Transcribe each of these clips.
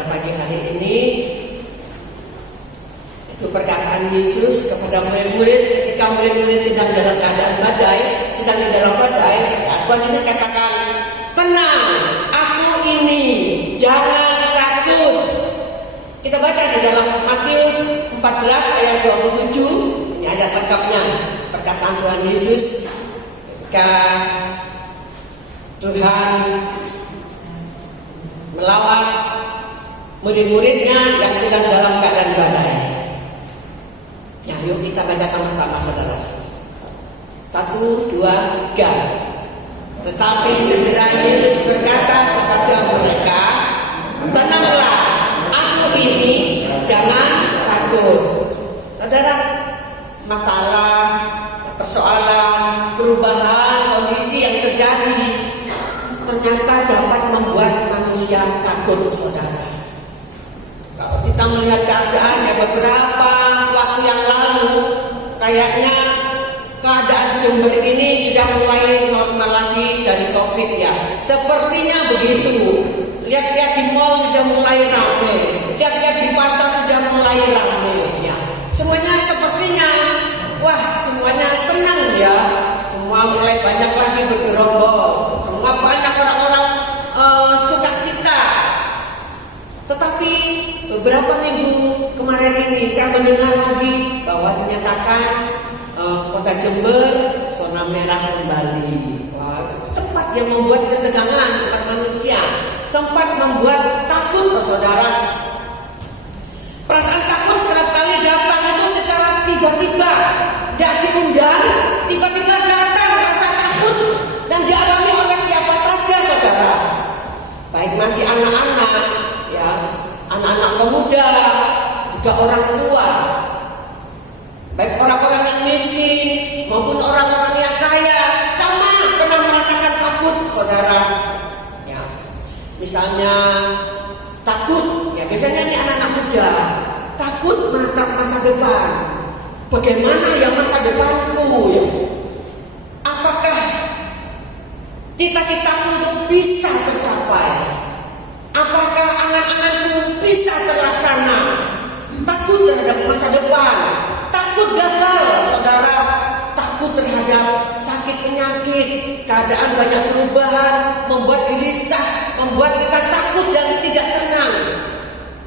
pada pagi hari ini itu perkataan Yesus kepada murid-murid ketika murid-murid sedang dalam keadaan badai, sedang di dalam badai. Tuhan Yesus katakan, tenang, aku ini, jangan takut. Kita baca di dalam Matius 14 ayat 27, ini ayat lengkapnya perkataan Tuhan Yesus ketika Tuhan melawat murid-muridnya yang sedang dalam keadaan badai. Ya, yuk kita baca sama-sama, saudara. 1, 2, 3. Tetapi segera Yesus berkata kepada mereka, tenanglah, aku ini, jangan takut. Saudara, masalah, persoalan, perubahan, kondisi yang terjadi ternyata dapat membuat manusia takut, saudara. Kalau kita melihat keadaan ya beberapa waktu yang lalu, kayaknya keadaan Jember ini sudah mulai normal lagi dari COVID ya. Sepertinya begitu. Lihat-lihat di mall sudah mulai ramai, lihat-lihat di pasar sudah mulai ramai ya. Semuanya sepertinya, wah semuanya senang ya. Semua mulai banyak lagi bergerombol. Semua banyak orang-orang sukacita. Tetapi beberapa minggu kemarin ini saya mendengar lagi bahwa dinyatakan kota Jember zona merah kembali. Wah, sempat yang membuat ketegangan umat manusia, sempat membuat takut, saudara. Perasaan takut kerap kali datang itu secara tiba-tiba, tidak diundang, tiba-tiba datang rasa takut dan dialami oleh siapa saja, saudara. Baik masih anak-anak, ya, anak-anak pemuda, juga orang tua. Baik orang-orang yang miskin maupun orang-orang yang kaya sama pernah merasakan takut, saudara. Ya, misalnya takut, ya biasanya ini anak-anak muda takut menatap masa depan. Bagaimana ya masa depanku? Ya? Apakah cita-citaku itu bisa tercapai? Apakah angan-anganku bisa terlaksana? Takut terhadap masa depan. Takut gagal, saudara. Takut terhadap sakit penyakit. Keadaan banyak perubahan, membuat gelisah, membuat kita takut dan tidak tenang.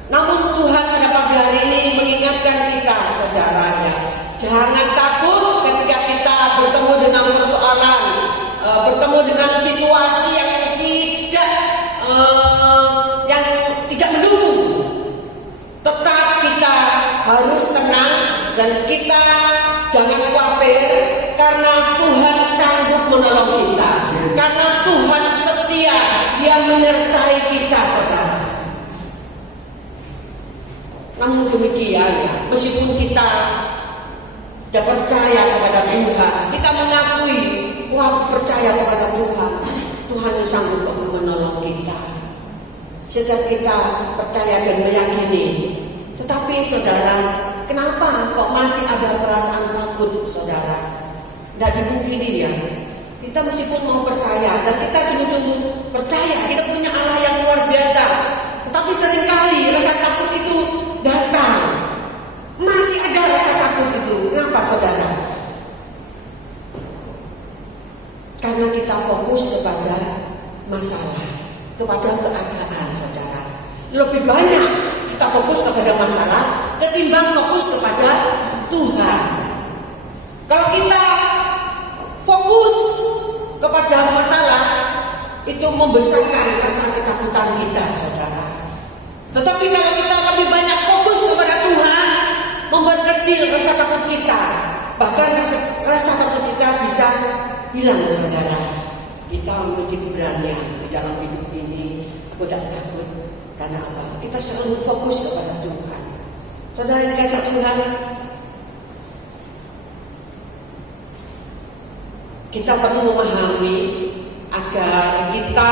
Namun Tuhan pada pagi hari ini mengingatkan kita, saudaranya, jangan takut ketika kita bertemu dengan persoalan, bertemu dengan situasi yang tidak mendukung. Tetap kita harus tenang dan kita jangan khawatir karena Tuhan sanggup menolong kita. Karena Tuhan setia, Dia menyertai kita, saudara. Namun demikian ya, meskipun kita tidak percaya kepada Tuhan, kita mengakui, wah aku percaya kepada Tuhan, Tuhan sanggup untuk menolong kita. Setiap kita percaya dan meyakini. Tetapi saudara, kenapa kok masih ada perasaan takut, saudara? Tidak dipungkiri ya. Kita meskipun mau percaya dan kita sungguh-sungguh percaya kita punya Allah yang luar biasa, tetapi seringkali rasa takut itu datang. Masih ada rasa takut itu. Kenapa, saudara? Karena kita fokus kepada masalah, kepada keadaan, saudara. Lebih banyak kita fokus kepada masalah ketimbang fokus kepada Tuhan. Kalau kita fokus kepada masalah, itu membesarkan rasa ketakutan kita, saudara. Tetapi kalau kita lebih banyak fokus kepada Tuhan, membuat kecil rasa takut kita. Bahkan rasa takut kita bisa hilang, saudara. Kita memiliki keberanian di dalam hidup ini. Aku tidak takut. Karena apa? Kita selalu fokus kepada Tuhan. Saudara yang dikasih Tuhan, kita perlu memahami agar kita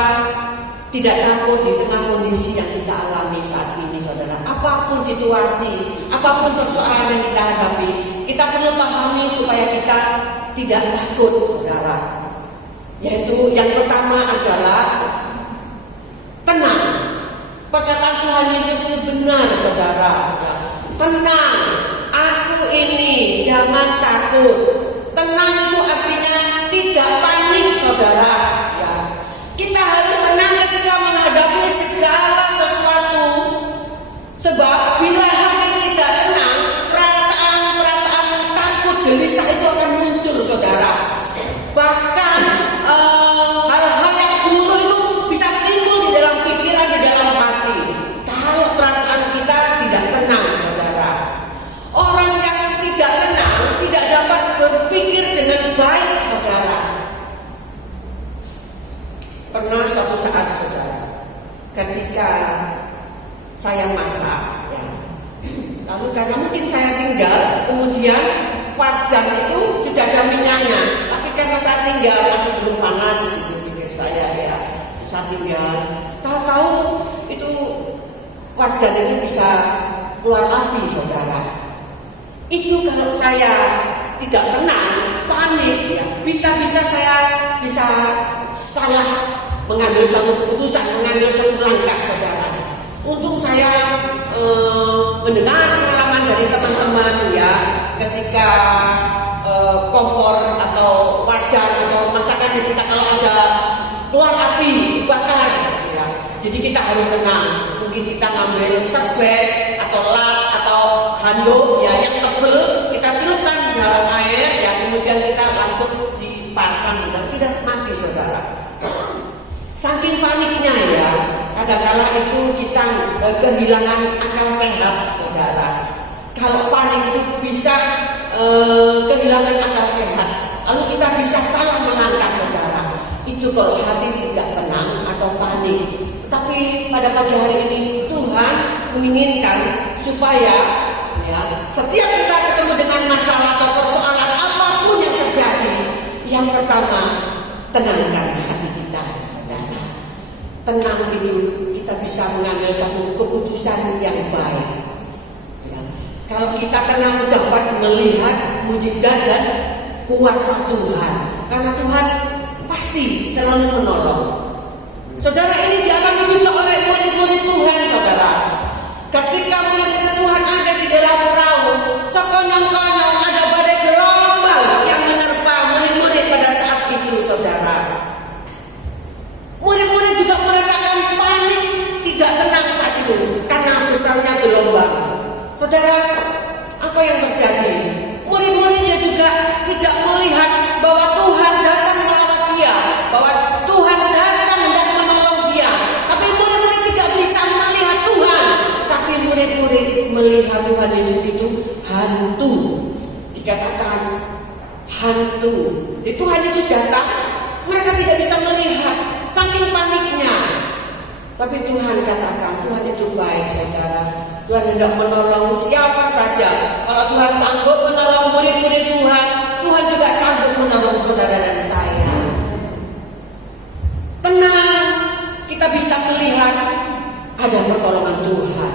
tidak takut di tengah kondisi yang kita alami saat ini, saudara. Apapun situasi, apapun persoalan yang kita hadapi, kita perlu pahami supaya kita tidak takut, saudara. Yaitu yang pertama adalah tenang. Perkataan Tuhan Yesus itu benar, saudara. Ya. Tenang, aku ini, jangan takut. Tenang itu artinya tidak panik, saudara. Ya. Kita harus tenang ketika menghadapi segala sesuatu. Sebab bila hati tidak tenang, perasaan takut, gelisah itu akan muncul, saudara. Bahkan hal-hal yang buruk itu bisa timbul di dalam pikiran, di dalam hati. Kalau perasaan kita tidak tenang, saudara. Orang yang tidak tenang tidak dapat berpikir dengan baik, saudara. Pernah suatu saat, saudara, ketika saya masak, ya. Lalu karena mungkin saya tinggal, kemudian wajan itu sudah ada minyaknya, tapi karena saya tinggal masih belum panas, gitu pikir saya, ya. Saya tinggal, tahu-tahu itu wajan itu bisa keluar api, saudara. Itu kalau saya tidak tenang, panik, ya, bisa-bisa saya bisa salah mengambil satu keputusan, mengambil satu langkah, saudara. Untung saya mendengar pengalaman dari teman-teman, ya, ketika kompor atau wajan atau masakan kita kalau ada keluar api, bakar, ya. Jadi kita harus tenang. Mungkin kita ngambil serbet atau lap atau handuk, ya, yang tebel, kita celupkan dalam air, ya, kemudian kita langsung dipasang dan tidak mati, saudara. Saking paniknya, ya, kadang-kala itu kita kehilangan akal sehat, saudara. Kalau panik itu bisa kehilangan akal sehat, lalu kita bisa salah melangkah, saudara. Itu kalau hati tidak tenang atau panik. Tetapi pada pagi hari ini Tuhan menginginkan supaya, ya, setiap kita ketemu dengan masalah atau persoalan apapun yang terjadi, yang pertama tenangkan hati kita, saudara. Tenang itu kita bisa mengambil satu keputusan yang baik. Ya. Kalau kita tenang dapat melihat mujizat dan kuasa Tuhan, karena Tuhan pasti selalu menolong. Saudara, ini dialami juga oleh murid-murid Tuhan, saudara. Ketika murid-murid Tuhan ada di dalam perahu, sekonyong-konyong ada badai gelombang yang menerpa murid-murid pada saat itu, saudara. Murid-murid juga merasakan panik, tidak tenang saat itu karena besarnya gelombang. Saudara, apa yang terjadi? Murid-muridnya juga tidak melihat bahwa Tuhan datang melawat dia, bahwa Tuhan datang dan menolong dia. Tapi murid-murid tidak bisa melihat Tuhan, tapi murid-murid melihat Tuhan Yesus itu hantu. Dikatakan hantu. Jadi Tuhan Yesus datang, mereka tidak bisa melihat, saking paniknya. Tapi Tuhan katakan, Tuhan itu baik, saudara. Tuhan hendak menolong siapa saja. Kalau Tuhan sanggup menolong murid-murid Tuhan, Tuhan juga sanggup menolong saudara dan saya. Tenang, kita bisa melihat ada pertolongan Tuhan.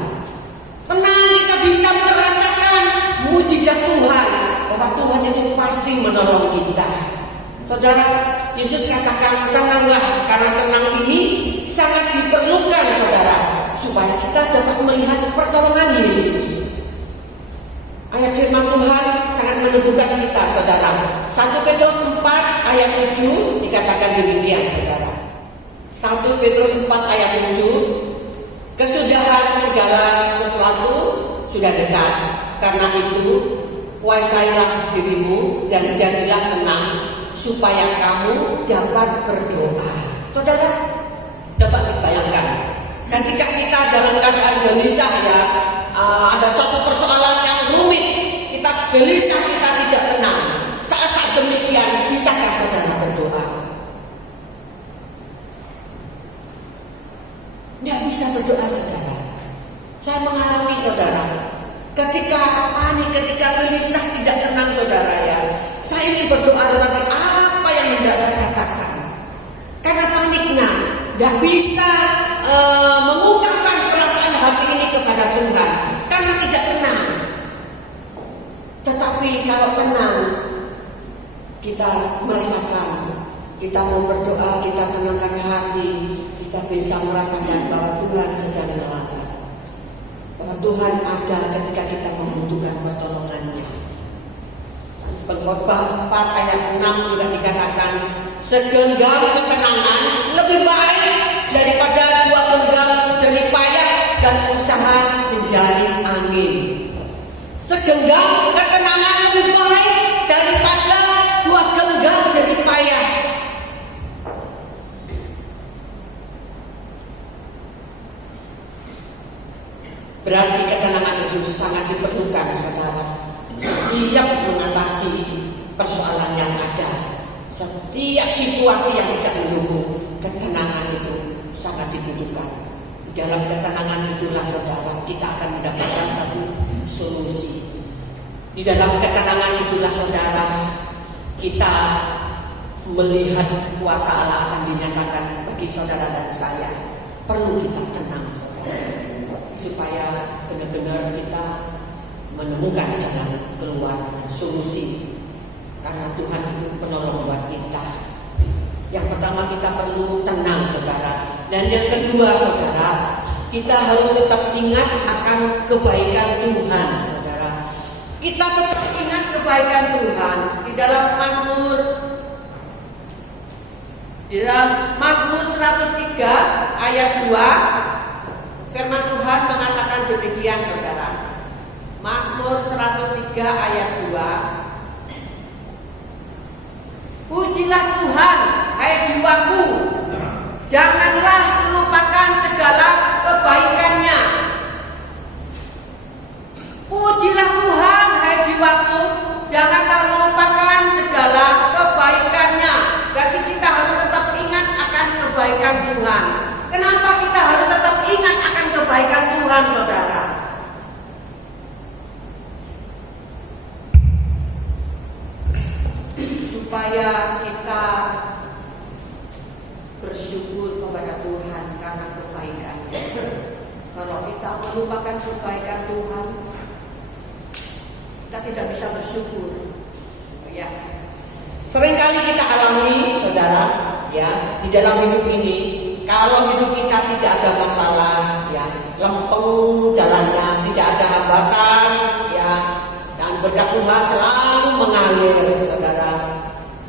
Tenang, kita bisa merasakan mujizat Tuhan, bahwa Tuhan itu pasti menolong kita. Saudara, Yesus katakan tenanglah, karena tenang ini sangat diperlukan, saudara, supaya kita dapat melihat pertolongan Yesus. Ayat firman Tuhan sangat meneguhkan kita, saudara. 1 Petrus 4 ayat 7 dikatakan demikian, saudara. 1 Petrus 4 ayat 7, kesudahan segala sesuatu sudah dekat. Karena itu kuasailah dirimu dan jadilah tenang, supaya kamu dapat berdoa. Saudara, dapat dibayangkan ketika kita dalam keadaan gelisah, ya, ada satu persoalan yang rumit, kita gelisah, kita tidak tenang. Saat demikian, bisakah saudara berdoa? Tidak bisa berdoa, saudara. Saya mengalami, saudara, ketika panik, ketika gelisah, tidak tenang, saudara, ya. Saya ingin berdoa, tetapi apa yang hendak saya katakan? Karena paniknya, tidak bisa mengungkapkan perasaan hati ini kepada Tuhan, karena tidak tenang. Tetapi kalau tenang, kita merasakan, kita mau berdoa, kita tenangkan hati, kita bisa merasakan bahwa Tuhan sedang menolong. bahwa Tuhan ada ketika kita membutuhkan pertolongannya. Pengkhotbah 4 ayat 6 juga dikatakan, segenggam ketenangan lebih baik daripada 2 genggam jerih payah dan usaha menjaring angin. Segenggam ketenangan lebih baik daripada 2 genggam jerih payah. Berarti ketenangan itu sangat diperlukan, saudara. Setiap mengatasi persoalan yang ada, setiap situasi yang tidak mendukung, ketenangan itu sangat dibutuhkan. Di dalam ketenangan itulah, saudara, kita akan mendapatkan satu solusi. Di dalam ketenangan itulah, saudara, kita melihat kuasa Allah akan dinyatakan bagi saudara dan saya. Perlu kita tenang, saudara, supaya benar-benar kita menemukan jalan keluar, solusi. Karena Tuhan itu penolong buat kita. Yang pertama, kita perlu tenang, saudara. Dan yang kedua, saudara, kita harus tetap ingat akan kebaikan Tuhan, saudara. Kita tetap ingat kebaikan Tuhan. Di dalam Mazmur 103 ayat 2, firman Tuhan mengatakan demikian, saudara. Mazmur 103 ayat 2. Pujilah Tuhan, hai jiwaku, janganlah lupakan segala kebaikannya. Pujilah Tuhan, hai jiwaku, janganlah lupakan segala kebaikannya. Berarti kita harus tetap ingat akan kebaikan Tuhan. Kenapa kita harus tetap ingat akan kebaikan Tuhan, saudara? Supaya kita bersyukur kepada Tuhan karena kebaikan-Nya. Kalau kita melupakan kebaikan Tuhan, kita tidak bisa bersyukur. Ya. Seringkali kita alami, saudara, ya, di dalam hidup ini, kalau hidup kita tidak ada masalah, ya, lempeng jalannya, tidak ada hambatan, ya, dan berkat Tuhan selalu mengalir, saudara.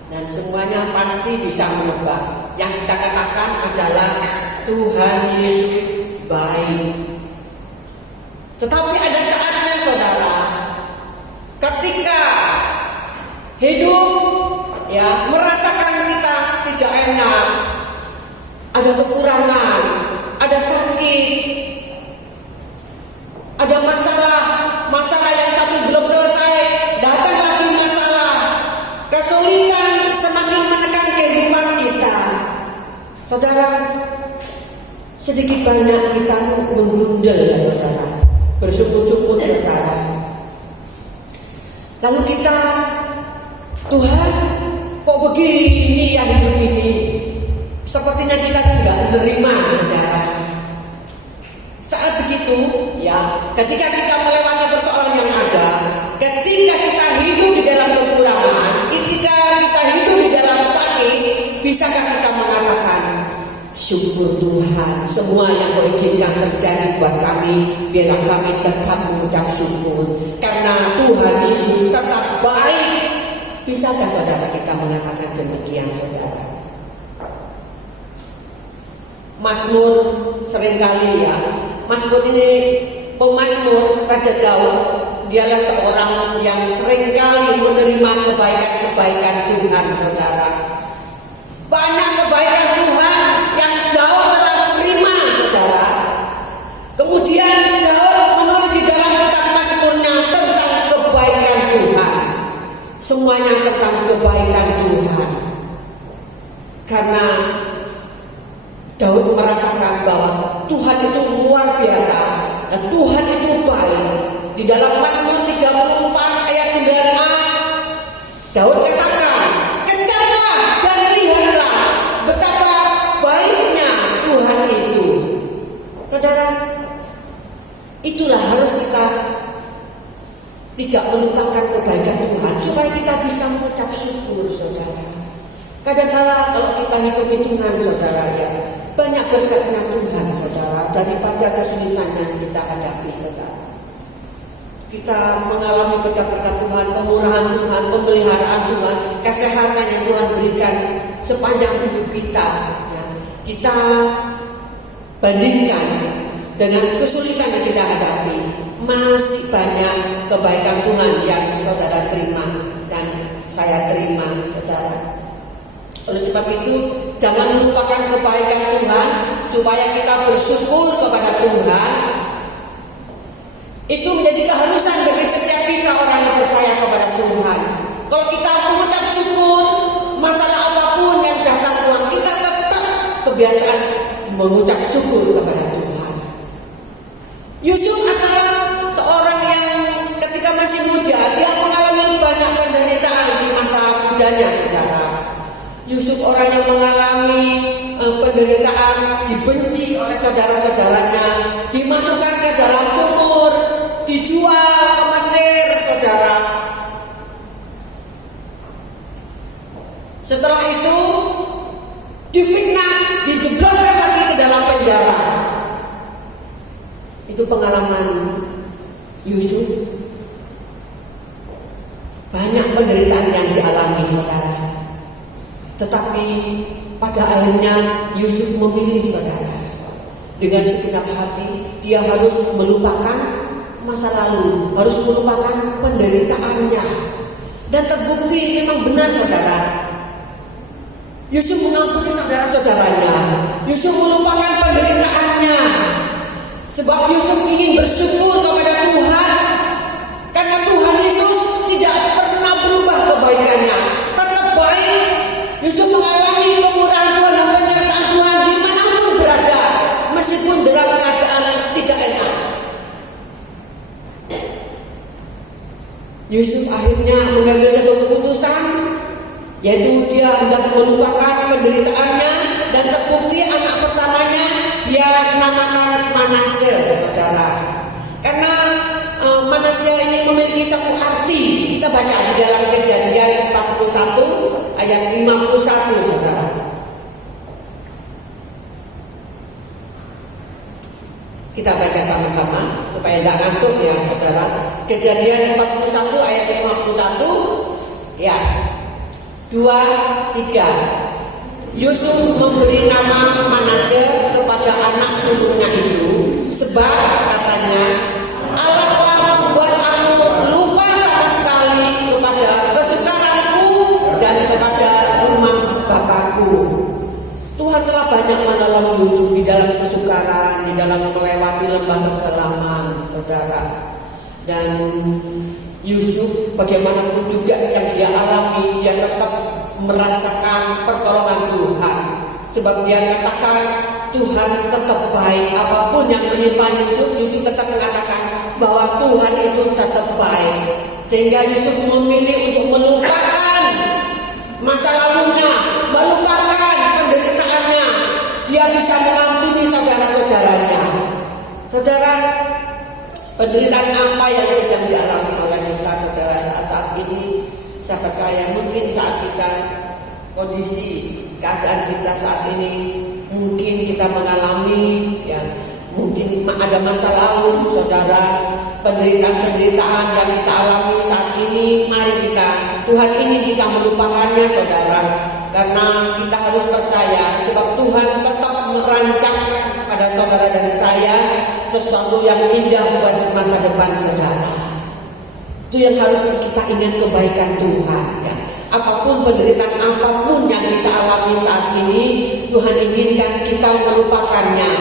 Dan semuanya pasti bisa menebak. Yang kita katakan adalah Tuhan Yesus baik. Tetapi ada saatnya, saudara, ketika hidup, ya, merasakan kita tidak enak, ada kekurangan, ada sakit, ada masalah yang satu belum selesai, datang lagi masalah, kesulitan semakin menekan kehidupan kita. Saudara, sedikit banyak kita menggundel, ya, saudara, bersyukur-syukur, saudara. Lalu kita, Tuhan, kok begini ya hidup ini? Sepertinya kita tidak menerima, saudara. Saat begitu, ya, ketika kita melewati persoalan yang ada, ketika kita hidup di dalam kekurangan, ketika kita hidup di dalam sakit, bisakah kita mengatakan, syukur Tuhan, semua yang Kau izinkan terjadi buat kami, biarlah kami tetap mengucap syukur, karena Tuhan Yesus tetap baik. Bisakah, saudara, kita mengatakan demikian, saudara? Mazmur seringkali, ya, Mazmur ini, pemazmur Raja Daud, dialah seorang yang seringkali menerima kebaikan-kebaikan Tuhan, saudara. Banyak kebaikan Tuhan yang Daud telah terima, saudara. Kemudian Daud menulis di dalam kitab Mazmurnya tentang kebaikan Tuhan. Semuanya tentang kebaikan Tuhan. Karena Daud merasakan bahwa Tuhan itu luar biasa dan Tuhan itu baik. Di dalam Mazmur 34 ayat 9a, Daud katakan, kejarlah dan lihatlah betapa baiknya Tuhan itu. Saudara, itulah harus kita tidak melupakan kebaikan Tuhan supaya kita bisa mengucap syukur, saudara. Kadang-kala kalau kita hitung-hitungan, saudara, ya, banyak berkatnya Tuhan, saudara. saudara, daripada kesulitan yang kita hadapi, saudara. Kita mengalami berkat-berkat Tuhan, kemurahan Tuhan, pemeliharaan Tuhan, kesehatan yang Tuhan berikan sepanjang hidup kita. Ya. Kita bandingkan dengan kesulitan yang kita hadapi, masih banyak kebaikan Tuhan yang saudara terima dan saya terima, saudara. Oleh sebab itu, jangan melupakan kebaikan Tuhan, supaya kita bersyukur kepada Tuhan. Itu menjadi keharusan bagi setiap kita orang yang percaya kepada Tuhan. Kalau kita mengucap syukur, masalah apapun yang datang Tuhan, kita tetap kebiasaan mengucap syukur kepada Tuhan. Yusuf adalah seorang yang ketika masih muda, dia mengalami banyak penderitaan di masa mudanya, saudara. Yusuf orang yang mengalami penderitaan, dibenci oleh saudara-saudaranya, dimasukkan ke dalam sumur, dijual ke Mesir, saudara. Setelah itu difitnah, dijebloskan lagi ke dalam penjara. Itu pengalaman Yusuf. Banyak penderitaan yang dialami, saudara. Tetapi pada akhirnya Yusuf memilih, saudara. Dengan segenap hati dia harus melupakan masa lalu, harus melupakan penderitaannya. Dan terbukti memang benar, saudara. Yusuf mengampuni saudara-saudaranya. Yusuf melupakan penderitaannya. Sebab Yusuf ingin bersyukur kepada Tuhan. Karena Tuhan Yesus tidak pernah berubah kebaikannya, tetap baik. Yusuf mengalami kemurahan Tuhan dan penyertaan Tuhan dimanapun berada, meskipun dalam keadaan tidak enak. Yusuf akhirnya mengambil satu keputusan, yaitu dia hendak melupakan penderitaannya, dan terbukti anak pertamanya dia namakan Manasye, saudara. Karena Manasye ini memiliki satu arti. Kita baca di dalam Kejadian 41 ayat 51, saudara. Kita baca sama-sama supaya tidak ngantuk ya, saudara. Kejadian 41 ayat 51. Ya. 2, 3. Yusuf memberi nama Manasye kepada anak sulungnya itu, sebab katanya, Allah telah membuat aku lupa sama sekali kepada kesukaranku dan kepada rumah bapakku. Tuhan telah banyak menolong Yusuf di dalam kesukaran, di dalam melewati lembah kekelaman, saudara. Dan Yusuf bagaimanapun juga yang dia alami, dia tetap merasakan pertolongan Tuhan. Sebab dia katakan Tuhan tetap baik. Apapun yang menimpa Yusuf, Yusuf tetap mengatakan bahwa Tuhan itu tetap baik. Sehingga Yusuf memilih untuk melupakan masa lalunya, melupakan penderitaannya. Dia bisa mengampuni saudara-saudaranya. Saudara, penderitaan apa yang sedang dialami oleh kita, saudara, saat ini? Saya percaya mungkin saat kita, kondisi keadaan kita saat ini, mungkin kita mengalami, ya, mungkin ada masa lalu, saudara, penderitaan-penderitaan yang kita alami saat ini. Mari Tuhan ingin kita melupakannya, saudara, karena kita harus percaya, sebab Tuhan tetap merancang pada saudara dan saya sesuatu yang indah buat masa depan saudara. Itu yang harus kita ingat, kebaikan Tuhan, ya. Apapun penderitaan, apapun yang kita alami saat ini, Tuhan inginkan kita melupakannya,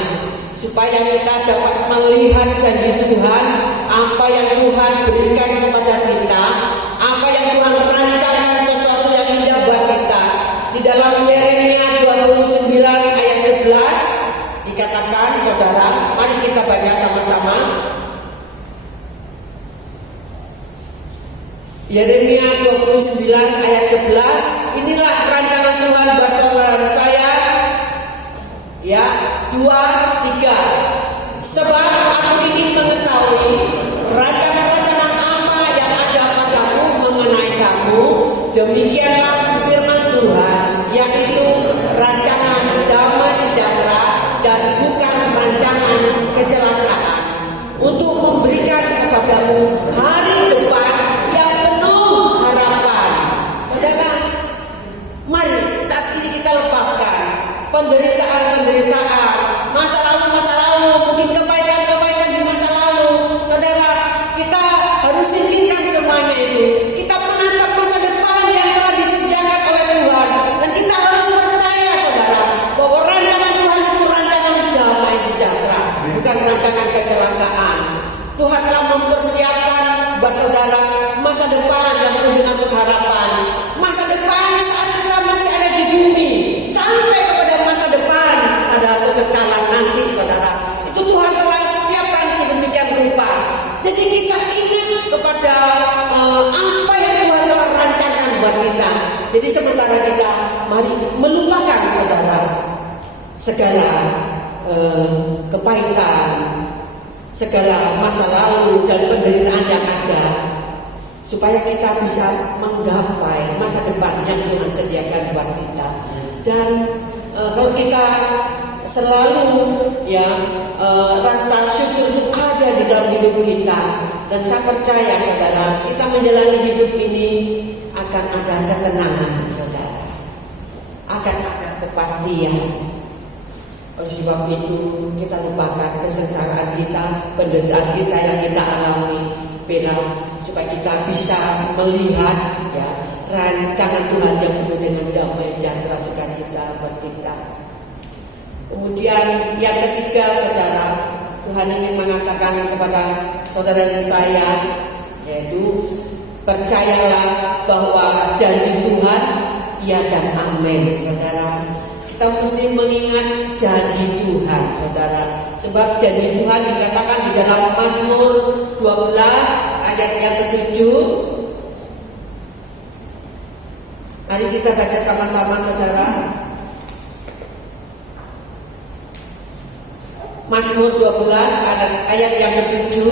supaya kita dapat melihat janji Tuhan, apa yang Tuhan berikan kepada kita, apa yang Tuhan rancangkan, sesuatu yang indah buat kita. Di dalam Yeremia 29 ayat 11 dikatakan, saudara, mari kita baca sama-sama. Yeremia 29 ayat 11. Inilah rancangan Tuhan buat saudara saya. Ya, 2, 3. Sebab aku ingin mengetahui rancangan-rancangan apa yang ada padamu mengenai kamu. Demikianlah firman Tuhan, yaitu rancangan damai sejahtera dan bukan rancangan Jadi kita ingat kepada apa yang Tuhan telah rancangkan buat kita. Jadi sementara kita mari melupakan saudara segala kepahitan, segala masa lalu dan penderitaan yang ada, supaya kita bisa menggapai masa depan yang Tuhan sediakan buat kita. Dan kalau kita selalu rasa syukur itu ada di dalam hidup kita, dan saya percaya saudara, kita menjalani hidup ini akan ada ketenangan saudara, akan ada kepastian. Oleh sebab itu kita lupakan kesengsaraan kita, penderitaan kita yang kita alami, supaya kita bisa melihat rancangan Tuhan yang penuh dengan damai, sejahtera, sukacita buat kita. Kemudian yang ketiga saudara, Tuhan ingin mengatakan kepada saudara dan saya, yaitu percayalah bahwa janji Tuhan ya dan amin saudara. Kita mesti mengingat janji Tuhan saudara, sebab janji Tuhan dikatakan di dalam Mazmur 12 ayat yang ke-7. Mari kita baca sama-sama saudara. Mazmur 12 ayat yang ke-7,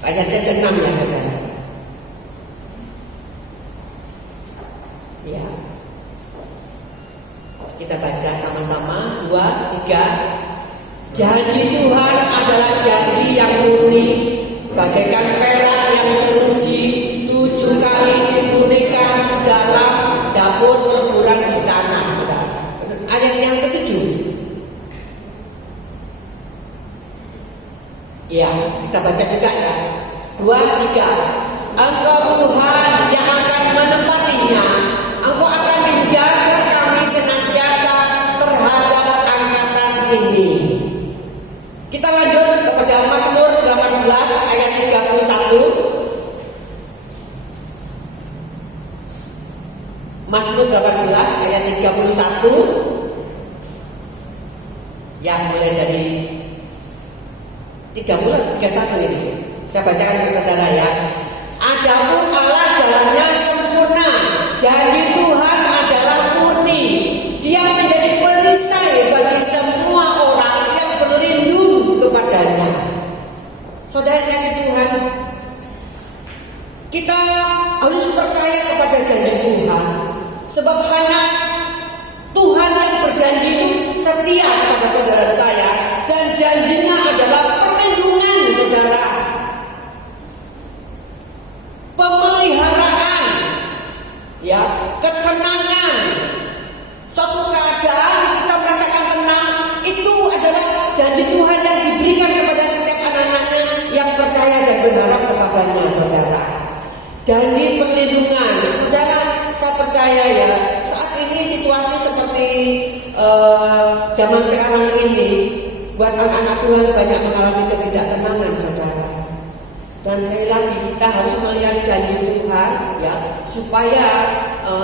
ayat yang ke-6 ya saudara. Ya. Kita baca sama-sama, 2, 3. Janji Tuhan adalah janji yang murni, bagaikan perak yang teruji 7 kali dimurnikan dalam dapur peleburan di tanah. Ayat yang ke-7. Ya, kita baca juga ya. 2, 3. Engkau Tuhan yang akan menempatinya. Engkau akan menjaga kami senantiasa terhadap angkatan ini. Kita lanjut kepada Mazmur 18 ayat 31. Mazmur 18 ayat 31. Yang mulai dari 30 31 ini. Saya bacakan ke saudara ya. Adapun Allah jalannya sempurna, janji Tuhan adalah murni. Dia menjadi perisai bagi semua orang yang berlindung kepadanya. Saudara kasih Tuhan, kita harus percaya kepada janji Tuhan, sebab hanya Tuhan yang berjanji itu setia kepada saudara saya, dan janjinya adalah perlindungan saudara, pemeliharaan, ketenangan. Suatu keadaan kita merasakan tenang, itu adalah janji Tuhan yang diberikan kepada setiap anak-anaknya yang percaya dan berharap kepadanya saudara. Janji perlindungan, saudara, saya percaya ya, saat ini situasi seperti zaman sekarang ini, buat anak-anak Tuhan banyak mengalami ketidaktenangan saudara. Dan sekali lagi kita harus melihat janji Tuhan ya, supaya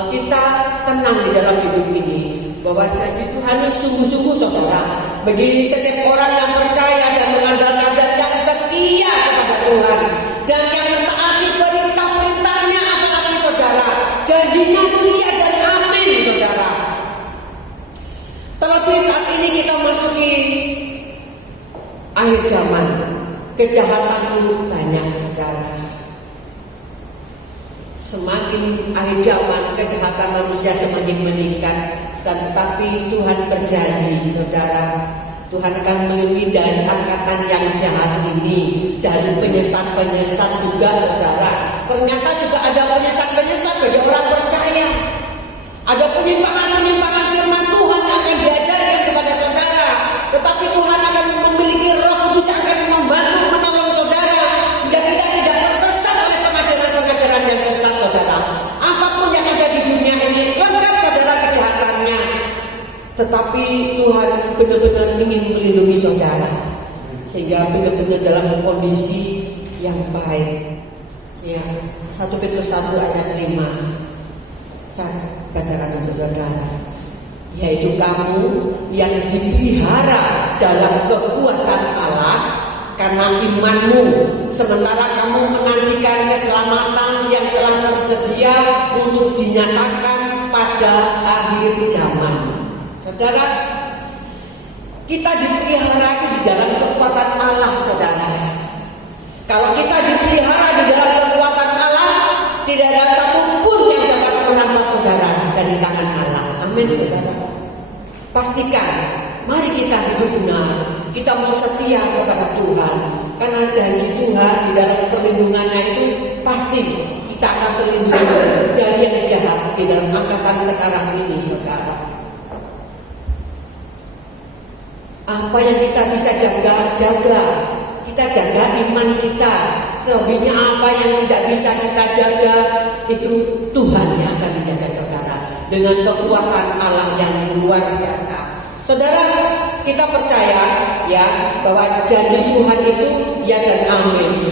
kita tenang di dalam hidup ini, bahwa janji Tuhan itu sungguh-sungguh saudara, bagi setiap orang yang percaya dan mengandalkan dan yang setia kepada Tuhan dan yang mentaati perintah-perintahnya, apalagi saudara, janjinya itu iya dan amin saudara. Terlebih saat ini kita masuki akhir zaman, kejahatan itu banyak saudara. Semakin akhir zaman, kejahatan manusia semakin meningkat, dan tetapi Tuhan berjanji saudara, Tuhan akan melindungi dari angkatan yang jahat ini, dari penyesat-penyesat juga saudara. Ternyata juga ada penyesat-penyesat bagi orang percaya. Ada penyimpangan-penyimpangan firman Tuhan yang akan diajarkan kepada saudara, tetapi Tuhan akan memiliki Roh Kudus yang akan membantu menolong saudara, sehingga kita tidak tersesat oleh pengajaran-pengajaran yang sesat saudara. Apapun yang ada di dunia ini, lengkap saudara kejahatannya, tetapi Tuhan benar-benar ingin melindungi saudara, sehingga benar-benar dalam kondisi yang baik. Ya, 1 Petrus 1 ayat 5. Saya bacakan untuk saudara, yaitu kamu yang dipelihara dalam kekuatan Allah karena imanmu, sementara kamu menantikan keselamatan yang telah tersedia untuk dinyatakan pada akhir zaman. Saudara, kita dipelihara di dalam kekuatan Allah, saudara. Kalau kita dipelihara di dalam kekuatan Allah, tidak ada satupun yang dapat merampas saudara dari tangan Allah. Amin, saudara. Pastikan, mari kita hidup benar. Kita mau setia kepada Tuhan, karena janji Tuhan di dalam perlindungannya itu pasti kita akan terlindungi dari yang jahat di dalam angkatan sekarang ini, saudara. Apa yang kita bisa jaga. Kita jaga iman kita. Selebihnya apa yang tidak bisa kita jaga, itu Tuhan yang akan dijaga, saudara, dengan kekuatan Allah yang luar biasa. Saudara, kita percaya ya bahwa janji Tuhan itu ya dan amin.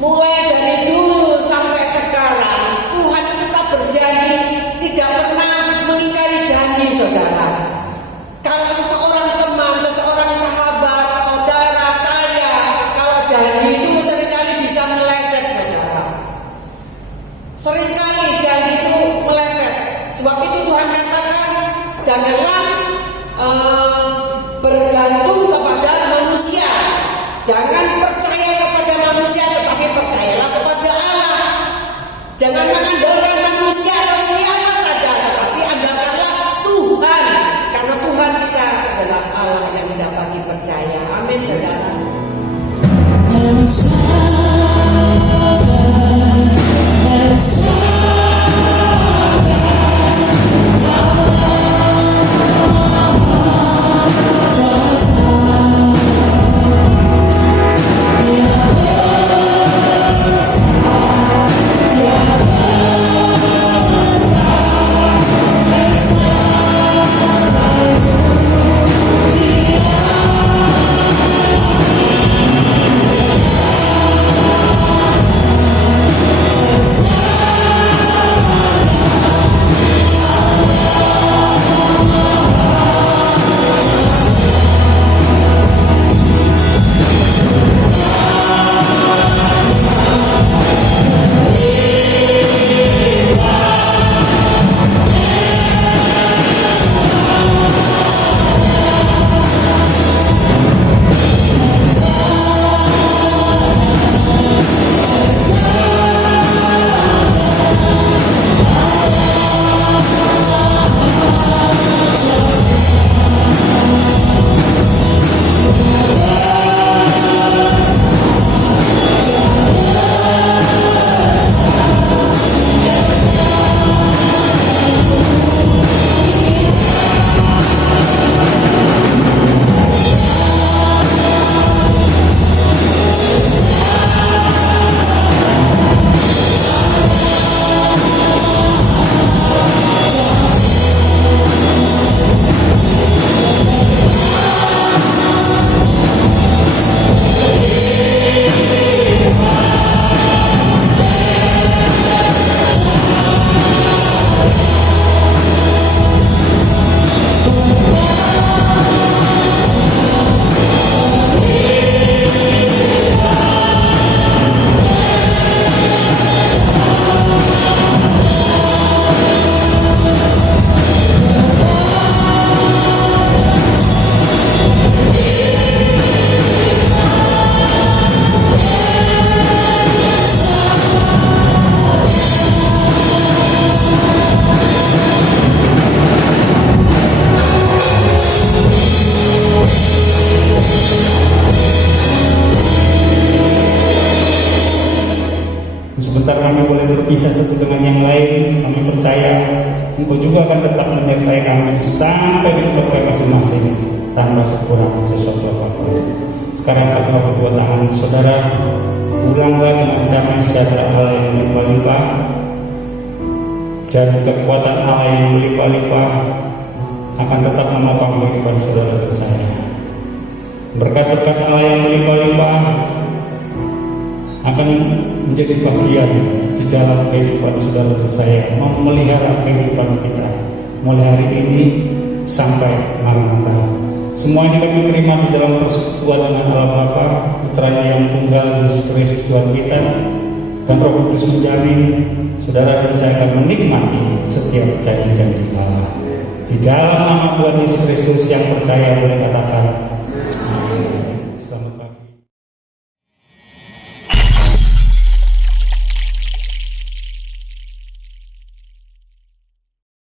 Mulai dari dulu sampai sekarang, Tuhan kita berjanji tidak pernah mengingkari janji, saudara. Kalau seseorang teman, seseorang sahabat, saudara, saya, kalau janji itu seringkali bisa meleset, saudara. Seringkali janji itu meleset. Sebab itu Tuhan katakan, janganlah bergantung kepada manusia. Jangan percaya kepada manusia, tetapi percayalah kepada Allah. Jangan mengandalkan manusia atau siapa saja, tetapi andalkanlah Tuhan, karena Tuhan kita adalah Allah yang dapat dipercaya. Amin, saudara. Sebentar kami boleh berpisah satu dengan yang lain, kami percaya Engkau juga akan tetap menyertai kami sampai di keluarga masing-masing tanpa kekurangan sesuatu apapun. Sekarang kami berdua tangan saudara, pulanglah dengan damai sejahtera Allah yang melimpah-limpah dan kekuatan Allah yang melimpah-limpah akan tetap menopang kehidupan saudara dan saya. Berkat-berkat Allah yang melimpah-limpah akan menjadi bagian di dalam kehidupan saudara dan saya, memelihara kehidupan kita mulai hari ini sampai Maranatha. Semua ini kami terima di dalam persekutuan dengan Allah Bapa, Putranya yang tunggal, Yesus Kristus Tuhan kita, dan Roh Kudus menjamin saudara dan saya akan menikmati setiap janji-janji Allah. Di dalam nama Tuhan Yesus Kristus yang percaya boleh katakan